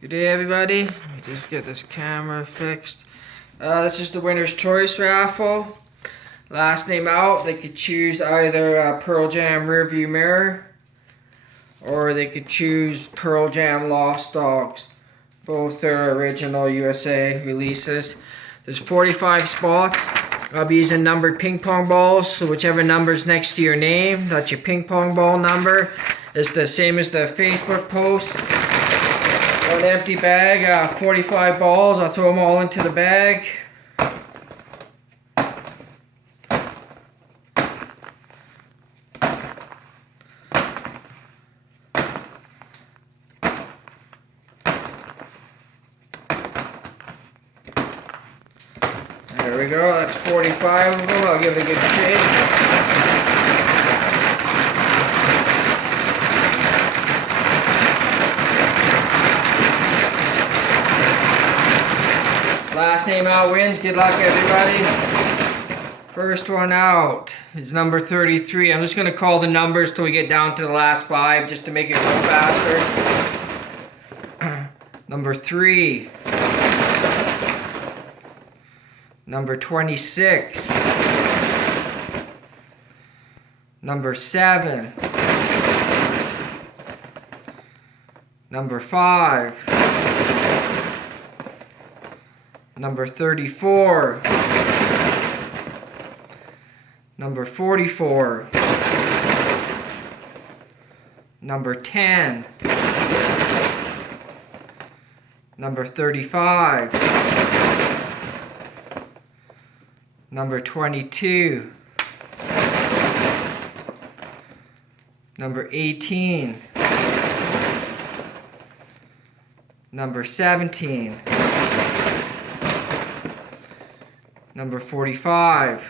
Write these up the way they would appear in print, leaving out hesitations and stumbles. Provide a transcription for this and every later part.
Good day, everybody. Let me just get this camera fixed. This is the winner's choice raffle. Last name out, they could choose either Pearl Jam Rearview Mirror, or they could choose Pearl Jam Lost Dogs. Both are original USA releases. There's 45 spots. I'll be using numbered ping pong balls, so whichever number's next to your name, that's your ping pong ball number. It's the same as the Facebook post. An empty bag, 45 balls. I'll throw them all into the bag. There we go, that's 45 of them. I'll give it a good shake. Last name out wins. Good luck, everybody. First one out is number 33. I'm just going to call the numbers till we get down to the last 5 just to make it go faster. Number 3. Number 26. Number 7. Number 5. Number 34. Number 44. Number 10. Number 35. Number 22. Number 18. Number 17. Number 45.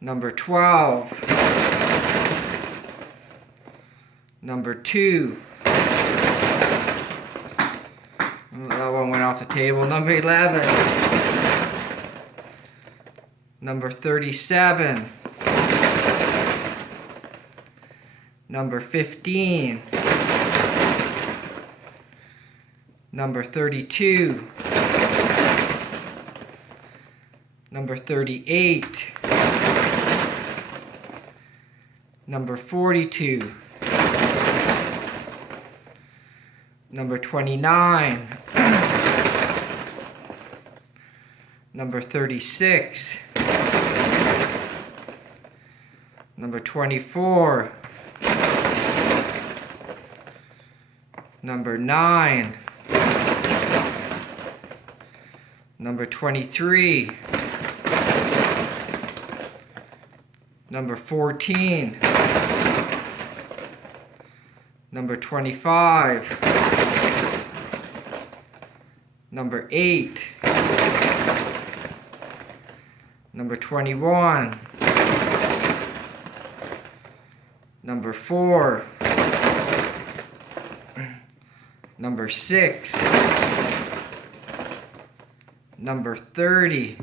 Number 12. Number 2. That one went off the table. Number 11. Number 37. Number 15. Number 32. Number 38. Number 42. Number 29. Number 36. Number 24. Number 9. Number 23. Number 14. Number 25. Number 8. Number 21. Number 4. Number 6. Number 30.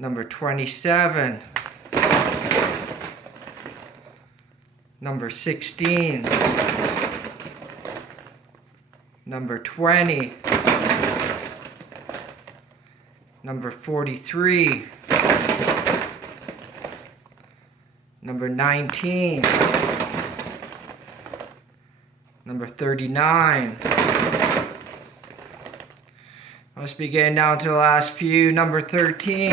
Number 27. Number 16. Number 20. Number 43. Number 19. Number 39. Must be getting down to the last few. Number 13.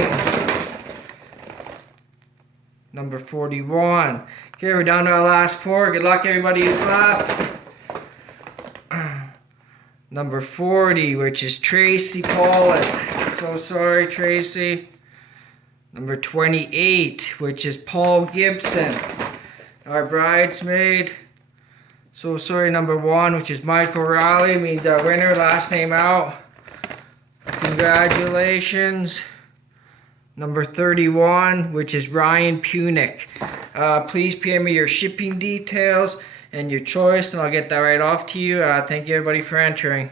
Number 41. Okay, we're down to our last 4. Good luck, everybody who's left. Number 40, which is Tracy Pollock. So sorry, Tracy. Number 28, which is Paul Gibson, our bridesmaid. So sorry, number 1, which is Michael Raleigh, means our winner, last name out. Congratulations. Number 31, which is Ryan Punick. Please pay me your shipping details and your choice, and I'll get that right off to you. Thank you, everybody, for entering.